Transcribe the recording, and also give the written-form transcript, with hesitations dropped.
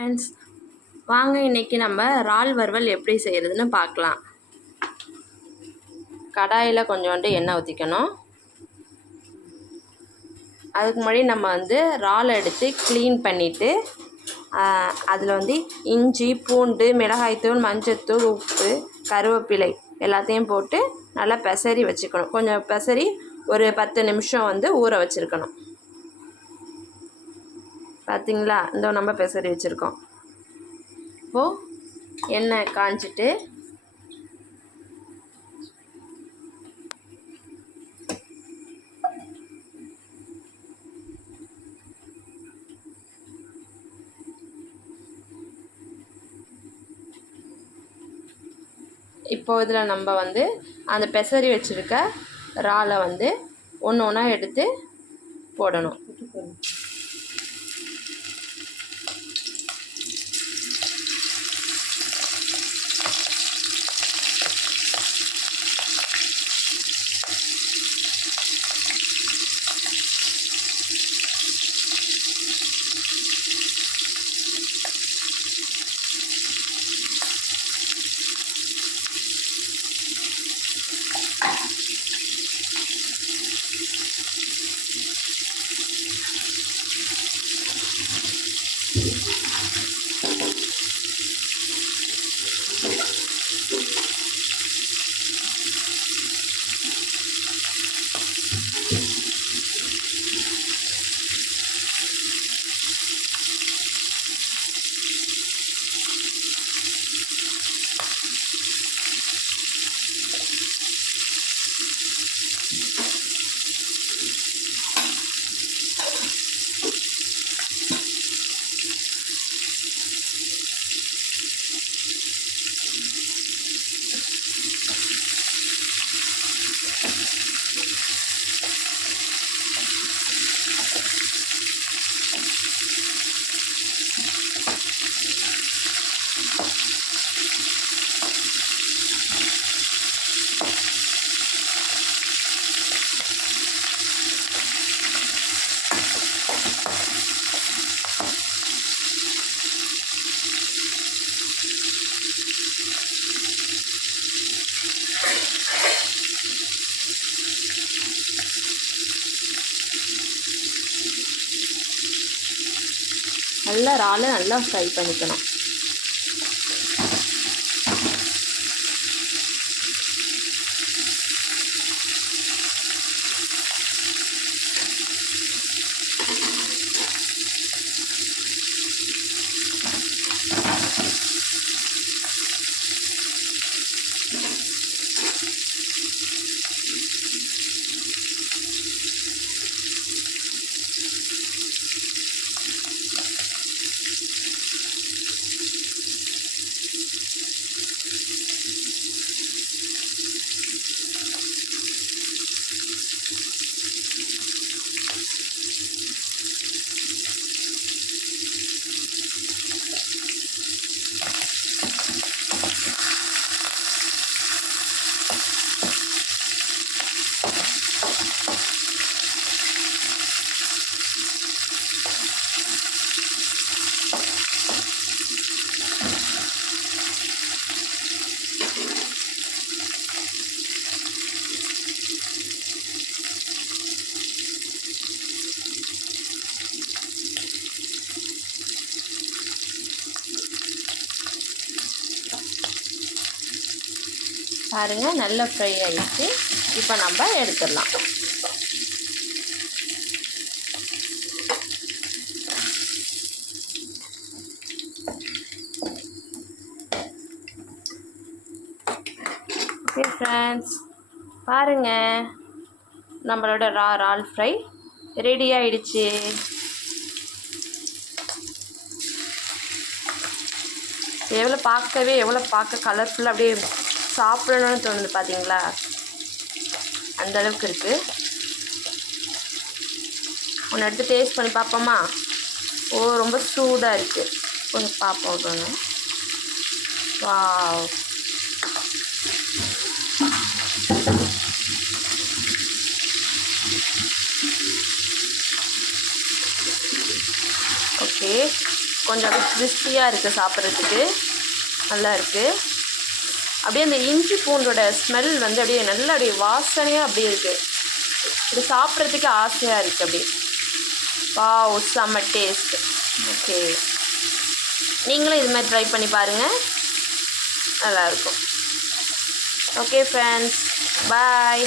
Friends, வாங்க இன்றைக்கி நம்ம இறால் வறுவல் எப்படி செய்கிறதுன்னு பார்க்கலாம். கடாயில் கொஞ்சோண்டு எண்ணெய் ஊற்றிக்கணும். அதுக்கு முன்னாடி நம்ம இறால் எடுத்து க்ளீன் பண்ணிவிட்டு அதில் இஞ்சி, பூண்டு, மிளகாய்த்தூள், மஞ்சத்தூள், உப்பு, கருவேப்பிலை எல்லாத்தையும் போட்டு நல்லா பெசரி வச்சுக்கணும். கொஞ்சம் பெசரி ஒரு 10 நிமிஷம் ஊற வச்சுருக்கணும். பார்த்திங்களா, நம்ம பெசரி வச்சுருக்கோம். இப்போது எண்ணெய் காஞ்சிட்டு இப்போது இதில் நம்ம அந்த பெசரி வச்சுருக்க இறாலை ஒன்று ஒன்றா எடுத்து போடணும். நல்லா இறாலை நல்லா ஃப்ரை பண்ணிக்கணும். பாருங்கள், நல்லா ஃப்ரை ஆகிடுச்சு. இப்போ நம்ம எடுத்துடலாம். ஓகே ஃப்ரெண்ட்ஸ், பாருங்கள், நம்மளோட இறால் ஃப்ரை ரெடி ஆகிடுச்சு. எவ்வளோ பார்க்க கலர்ஃபுல்லாக அப்படியே சாப்பிடணும்னு தோணுது. பார்த்தீங்களா, அந்த அளவுக்கு இருக்குது. ஒன்று எடுத்து டேஸ்ட் பண்ணி பார்ப்போமா? ரொம்ப சூடாக இருக்குது. கொஞ்சம் பார்ப்போம். வாவ், ஓகே, கொஞ்சம் அப்படியே கிறிஸ்பியாக இருக்குது, சாப்பிட்றதுக்கு நல்லா இருக்குது. அப்படியே அந்த இஞ்சி பூண்டோட ஸ்மெல் வந்து அப்படியே நல்லா அப்படியே வாசனையாக அப்படியே இருக்குது. இது சாப்பிட்றதுக்கு ஆசையாக இருக்குது. அப்படியே வாவ், செம்ம டேஸ்ட். ஓகே, நீங்களும் இது மாதிரி ட்ரை பண்ணி பாருங்கள், நல்லாயிருக்கும். ஓகே ஃப்ரெண்ட்ஸ், பாய்.